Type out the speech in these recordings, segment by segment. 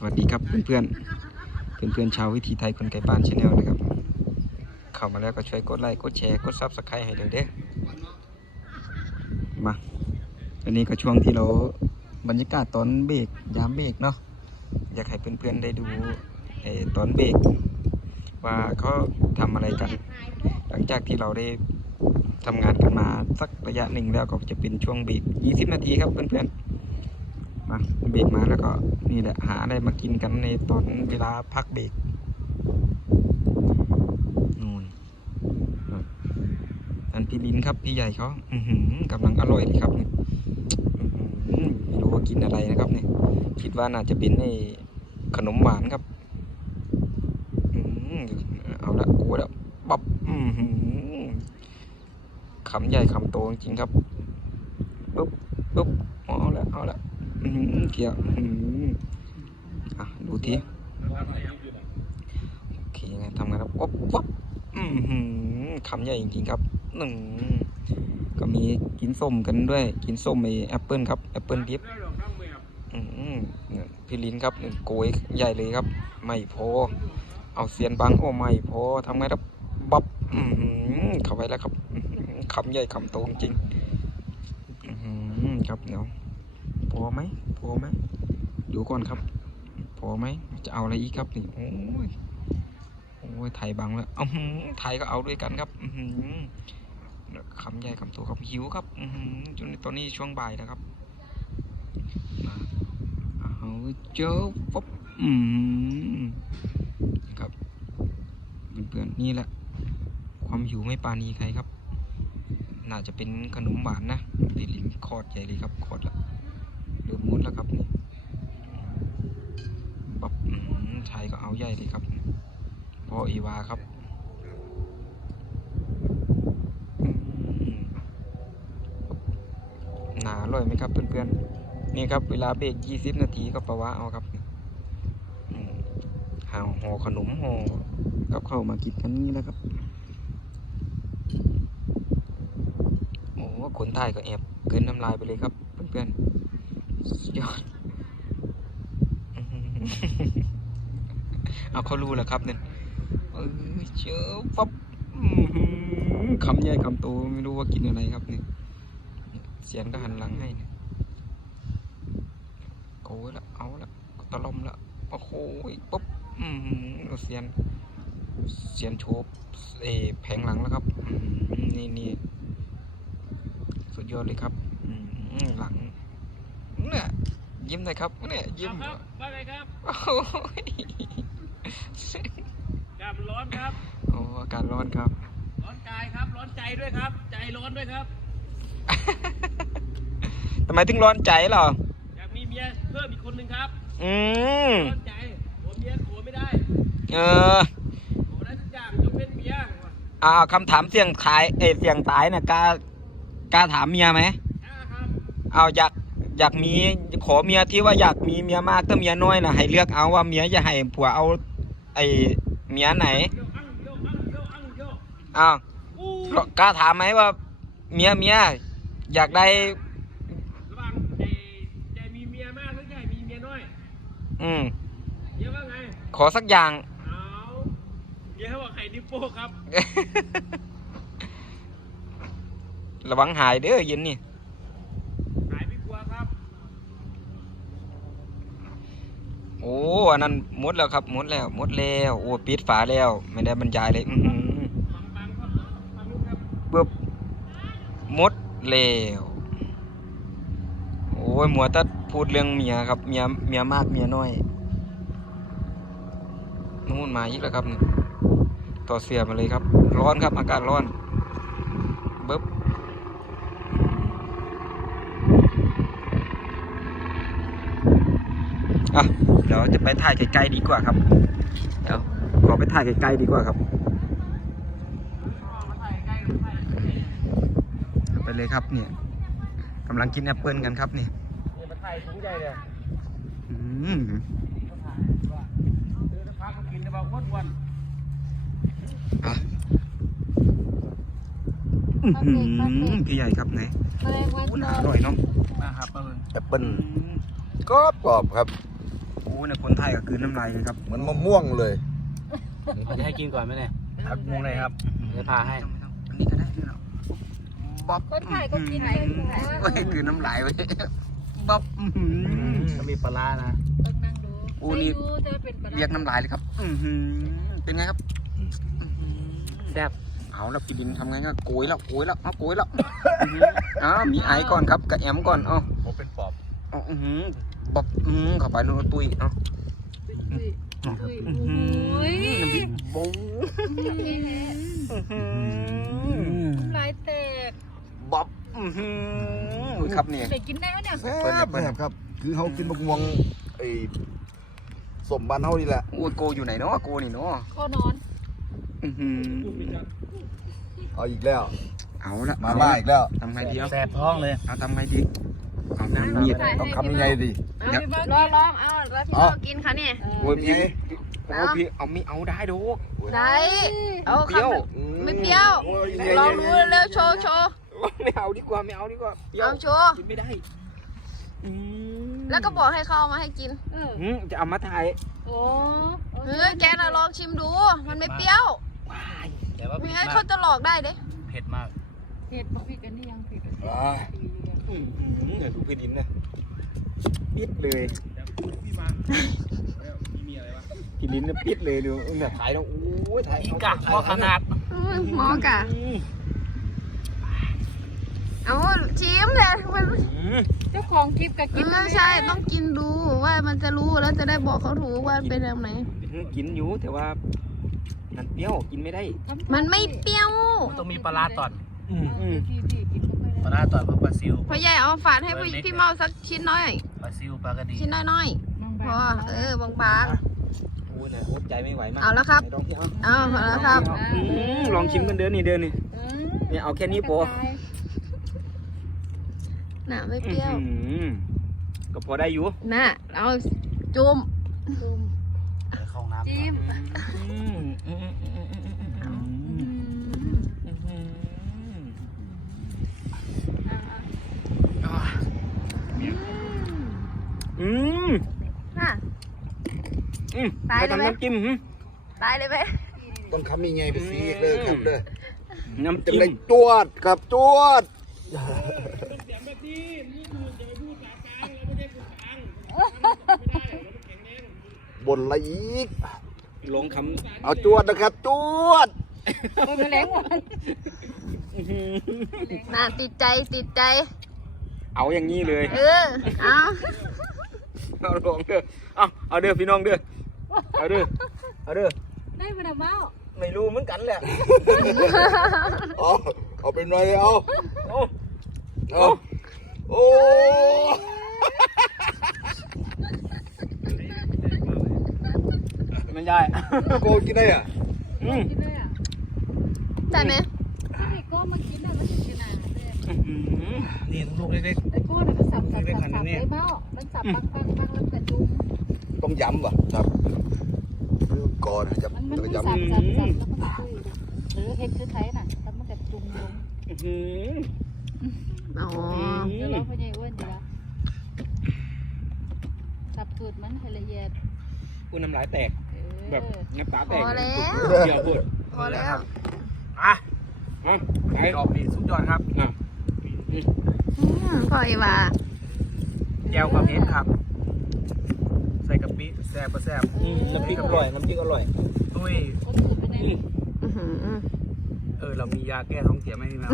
สวัสดีครับเพื่อนเพื่อนเพื่อนเพื่อนชาววิถีไทยคนไกลบ้านชาแนลนะครับ เข้ามาแล้วก็ช่วยกดไลค์กดแชร์กดซับสไครต์ให้เลยเด้มาอันนี้ก็ช่วงที่เราบรรยากาศตอนเบรกยามเบรกเนาะอยากให้เพื่อนเพื่อนๆได้ดูตอนเบรกว่าเขาทำอะไรกัน หลังจากที่เราได้ทำงานกันมาสักระยะหนึ่งแล้วก็จะเป็นช่วงเบรก 20 นาทีครับเพื่อนๆ มาเบรกมาแล้วก็นี่แหละหาอะไรมากินกันในตอนเวลาพักเบรกนู่นนู่นอันพี่ลินครับพี่ใหญ่เขาอือหือกำลังอร่อยเลยครับเนี่ยอื้อหือไม่รู้ว่ากินอะไรนะครับเนี่ยคิดว่าน่าจะเป็นไอ้ขนมหวานครับอือเอาละกูแล้วบับอือหือคำใหญ่คำโตจริงครับปุ๊บปุ๊บ เกี่ยวอะดูทีโอเคไงทำงานครับวับวับอืมหืมคำใหญ่จริงๆครับหนึ่งก็มีกินส้มกันด้วย กินส้มไอแอปเปิลครับแอปเปิลดิฟอืมเนี่ยพี่ลินครับเนี่ยโกยใหญ่เลยครับ ไม่พอ เอาเสียนบังโอ้ไม่พอทำไงครับบับอืมเข้าไปแล้วครับคำใหญ่คำโตจริงครับเดี๋ยวพ อไหมพอไหมดูก่อนครับ พอไหมจะเอาอะไรอีกครับนี่โอ้ยโอ้ยไทยบังแล้วอือหือไทยก็เอาด้วยกันครับอือหือคำใหญ่คำโตครับหิวครับอือหือจนตอนนี้ช่วงบ่ายแล้วครับเอาเจอปุ๊บอืมครับเพื่อนๆนี่แหละ ความหิวไม่ปาณีใครครับ น่าจะเป็นขนมหวานนะติดลิ้นคอดใหญ่เลยครับคอดละ เริ่มมุดแล้วครับนี่ปับชายก็เอาใหญ่เลยครับ พออีวาครับหนาอร่อยไหมครับเพื่อนๆนี่ครับเวลาเบรก20 นาทีก็ประวะเอาครับหาห่อขนมห่อกับเข้ามากินกันนี้แล้วครับโอ้คนไทยก็แอบเกินน้ำลายไปเลยครับ เพื่อนๆ ยอดอื้อหือเอาเขารู้แล้วครับเนี่ยเออปั๊บคำใหญ่คำโตไม่รู้ว่ากินอะไรครับเนี่ยเสียนก็หันหลังให้เนี่ยโอ้ยละเอาละตะลมละโอ้โหปุ๊บอือหือเสียน เสียนโชบเอแผงหลังแล้วครับนี่นี่สุดยอดเลยครับหลัง เนี่ยยิ้มหน่อยครับเนี่ยยิ้มครับว่าไงครับโอ้ยอากาศมันร้อนครับโอ้อากาศร้อนครับ ร้อนกายครับ ร้อนใจด้วยครับ ใจร้อนด้วยครับทำไมถึงร้อนใจเหรออยากมีเมียเพิ่มอีกคนหนึ่งครับ อืมร้อนใจหัวเมียหัวไม่ได้ เออหัวได้ทุกอย่างยกเว้นเมียอ่าคำถามเสี่ยงขายเอยเสี่ยงตายน่ะกล้ากล้าถามเมียไหมนะครับเอาอยาก อยากมีขอเมียที่ว่าอยากมีเมียมากถ้าเมียน้อยน่ะให้เลือกเอาว่าเมียจะให้ผัวเอา ไอเมียไหนโยอังโยอังโยอังโยอ้าวอู้กล้าถามไหมว่า เมียเมียอยากได้ระหว่างไอ้ใจมีเมียมากหรือใจมีเมียน้อยอืมเมียว่าไง ขอสักอย่างเอาเมียเขาบอกไข่ดิปโป้ครับ ระวังหายเด้อเย็นนี่ หายไม่กลัวครับ โอันนั้นหมดแล้วครับหมดแล้วหมดแล้วโอ้ปิดฝาแล้ว ไม่ได้บรรยายเลยอืปึ๊บหมดแล้วโอ้ยหมัวแต่พูดเรื่องเมียครับเมียเมียมากเมียน้อยนู่นมาอีกแล้วครับนี่ต่อเสียมาเลยครับ ร้อนครับอากาศร้อนปึ๊บอะ เดี๋ยวจะไปถ่ายไกลๆดีกว่าครับ เดี๋ยวขอไปถ่ายไกลๆดีกว่าครับ ไปเลยครับเนี่ยกำลังกินแอปเปิลกันครับเนี่ยนี่มาถ่ายถุงใหญ่เลยอืมซื้อสักพักก็กินแต่ว่าอ้วนอ้วนอะอื้อหือพี่ใหญ่ครับไหนแมลงวันอุ้ยตออมร่อยเนาะนะครับเปิ้ลแอปเปิลกรอบกรอบครับอ้ เนี่ยคนไทยก็คือน้ำลายเลยครับเหมือนมะม่วงเลยเขาจะให้กินก่อนไหมเนี่ยผักมุงเลยครับเดี๋ยวพาให้อันนี้ก็ได้ด้วยเหรอบ๊อบคนไทยก็กินไทยโอ้ยคือน้ำลายไว้บ๊อบอื้อหือก็มีปลาร้านะต้องนั่งดูโอ้นี่ไม่รู้แต่ว่าเป็นปลาร้าเรียกน้ำลายเลยครับอื้อหือเป็นไงครับอื้อหือแซ่บเอาแล้วพี่ดินทำไงก็โกยแล้วโกยแล้วเอาโกยแล้วอื้อหืออ้าวมีไอก่อนครับกับแอมก่อนเอาผมเป็นปอบเอาอื้ อหือบ๊อบอื้อหือเข้าไปนู่นตุยเอาอุ้ยอุ้ยอื้อหือโอ้ยน้ำพริกบุ้งอื้อหืออื้อหือน้ำลายแตกบ๊อบอื้อหือครับนี่เด็กกินได้ไหมเนี่ยแซ่บแซ่บครับ คือเขากินมะม่วงไอ้สมบ้านเฮานี่แหละโอ้ยโกอยู่ไหนเนาะโกนี่เนาะข้อนอนอื้อหือเอาอีกแล้ว เอาละมาม่าอีกแล้วทำไงดีเอาแซ่บท้องเลยเอาทำไงดีเอาน้ำ มีดต้องทำยังไงดีเอาเดี๋ยวพี่บ้าลองลองเอาแล้วที่อ๋อเรากินค่ะเนี่ยโอ้ยพี่ไงโอ้ยพี่เอาไม่เอาได้ดูได้เอาเปรี้ยวคำไม่เปรี้ยว โอ้ยลองดูเร็วๆโชว์โชว์ไม่เอาดีกว่าไม่เอาดีกว่าเปรี้ยวเอาโชว์กินไม่ได้อืมแล้วก็บอกให้เขาเอามาให้กินเอออืมจะเอามาถ่ายโอ้เฮ้ยแกน่ะลองชิมดู มันไม่เปรี้ยวแต่ว่าไม่เผ็ดงั้นมาเขากจะหลอกได้เด้เผ็ดมากเผ็ดบ่พี่กันนี่ยังเผ็ดอ่าอืม เดี๋ยวดูพี่ดินนะปิดเลยพี่มาแล้วพี่มีอะไรวะพี่ดินเนี่ยปิดเลยดูเนี่ยถ่ายแล้วโอ้ยถ่ายอีกะพอขนาดหมอกะเอาชิมเลยมันอืมเจ้าของคลิปก็กินไม่ใช่ต้องกินดูว่ามันจะรู้แล้วจะได้บอกเขาถูกว่าเป็นแบบไหนกินอยู่แต่ว่า มันเปรี้ยวกินไม่ได้ มันไม่เปรี้ยวต้องมีปลาร้าตอนอืม ลาร้าตอนเพราะปลาซิวพ่อใหญ่เอาฝาดให้พี่พี่เมาสักชิ้นน้อย ปลาซิวปลากระดีชิ้นน้อยบางๆพอๆเออบางโอ้ยเนี่ยอดใจไม่ไหวมากเอาแล้วครับ ไหนลองที่เอาๆเอาพอแล้วครับ อืมลองชิมกันเดินนี่เดินนี่อืมเนี่ยเอาแค่นี้พอน่ะไม่เปรี้ยว อื้อหือก็พอได้อยู่น่ะเอาจุ่มตุ่มเดี๋ยวเข้าห้องน้ำจิ้มอืมอืมอืมอืมอืมอืมอืม อืม อืม อ่า อืม น่ะ อืมตายไปเลยไหม ทำน้ำจิ้มหืมตายเลยไหมต้องทำยังไงไปสีอีกเลยครับเด้อน้ำจะจิ้ได้มจวดครับจวดเสียงแบบนี้นี่คือจะไปพูดภาษากลางเราไม่ได้พูดกลางไม่ได้เราต้องแข็งแรงบนอะไรอีก ลงคเอาจวดนะครับจวดโอ้ยแมลงวันำน่ะติดใจติดใจ เอาอย่างนี้เลย เออ เอา เอาลองเด้อเอาเอาเด้อพี่น้องเด้อ เอาเด้อเอาเด้อได้มาดามเมาไม่รู้เหมือนกันแหละเอาเอาเป็นไรเอาโอ้เอาโอ้ไม่ได้โกกินได้อะอืมกินได้อะใช่ไหมถ้าไอ้โก้มากินอะมันจะกินอะอื้อหือนี่ลูกเล็กไอ้โก้น่ะมันสับสับสับสับไอ้เมามันสับปังปังปังแล้วกระจุ่ม ต้องย้ำป่ะครับคือก่อนจะมันมันจะสัย้ำบสับสับแล้วมันคุยหรือเห็ดคือไทยน่ะแล้วมันกระจุ่มลงอื้อหืออ๋อเดี๋ยวเราพ่อใหญ่อ้วนดีวะสับสูตรมันให้ละเอียดพูดน้ำลายแตกเออแบบน้ำตาแตกพอแล้ว เดี๋ยวพูดพอแล้ว อะอะไปไอ้รอบนี้สุดยอดครับอะ อืมพออีว่าแก้วกับเผ็ดครับ ใส่กะปิแซ่บก็แซ่บอืมน้ำพริกอร่อย น้ำพริกอร่อย ตุ้ยคนสูตรไปไหนอื้อหือเออเรามียาแก้ท้องเสียไหมพี่แมว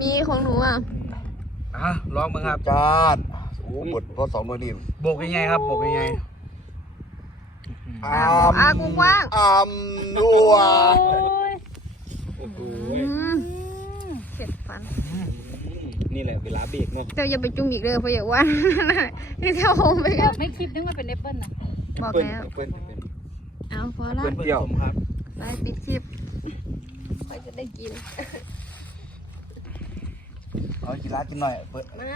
มีของหนูอะ อะลองมั้งครับจาดโอ้หมดเพราะสองมือนี่โบกยังไงครับโบกยังไงออะบอกอากูกว้างอามนัวโอ้ยโอ้โห อืมเสร็จฟัน นี่แหละเวลาเบรกเนาะเจ้าอย่าไปจุ่มอีกเลยเพราะอย่าว่านี่เจ้าโฮมไปแบกันบไม่คิดนึกว่าเป็นแอปเปิ้ลนะบอกแล้ว เปิ้ลเปิ้ลเอาพอละเปิ้ลเปรี้ยวครับไปปิดคลิปไปจะได้กินเอากินร้านกินหน่อยเปิดไม่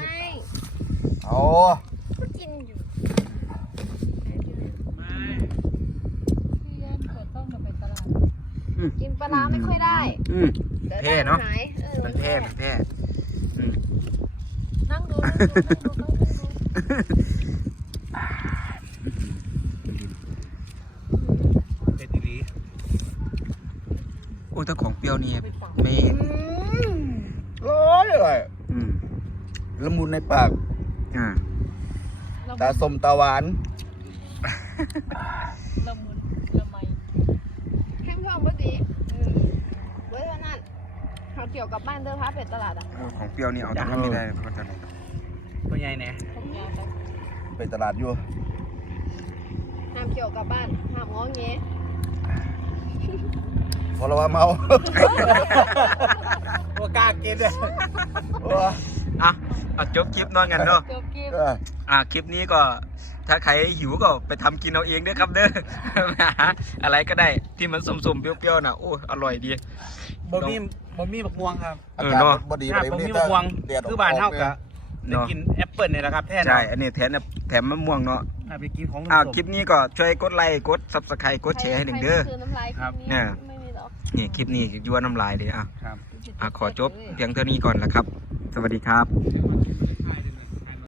เอาก็กินอยู่พี่ยันเปิดต้องเดินไปตลาดกินปลาร้าไม่ค่อยได้อืมดี๋ยวเท่เนอะหายออมันแท้มันแท้ เีโอ้ถ้าของเปรี้ยวนี่เมนร้อยเลยอืละมุนในปากตาสมตาหวาน ละมุนละไมแห้งทองบ่ดี เขาเกี่ยวกับบ้านเดินพาเป็ดตลาดอะโอ้ของเปรี้ยวนี่เอาแต่ทำไม่ได้เพราะจะไหนตัวใหญ่แน่ผมยาวไปไปตลาดอยู่ห้ามเกี่ยวกับบ้านห้ามง้อเงี้ยเพราะเราว่าเมาตัวกล้ากินเลยโอ้อะเอาจบคลิปนอนกันเนาะจบกินเอออะคลิปนี้ก็ ถ้าใครหิวก็ไปทำกินเอาเองเด้อครับเด้อหาอะไรก็ได้ที่มันสมๆเปรี้ยวๆนะโอ้อร่อยดีบ่มีบ่มีบักม่วงครับเออเนาะบดีถ้าไปบ่นี่มีบักม่วงแดดคือบ้านเฮาก็ได้เนาะกินแอปเปิ้ลนี่แหละครับแทนใช่อันนี้แถมแถมมะม่วงเนาะถ้าไปกินของอ้าวส้มคลิปนี้ก็ช่วยกดไลค์กด subscribe กดแชร์ให้หนึ่งเด้อใครไม่คืนน้ำลายคครัลิบปนี้เนี่ยไม่มีหรอกนี่คลิปนี้ยั่วน้ำลายเลยอะครับอะขอจบเพียงเท่านี้ก่อนละครับ สวัสดีครับกิน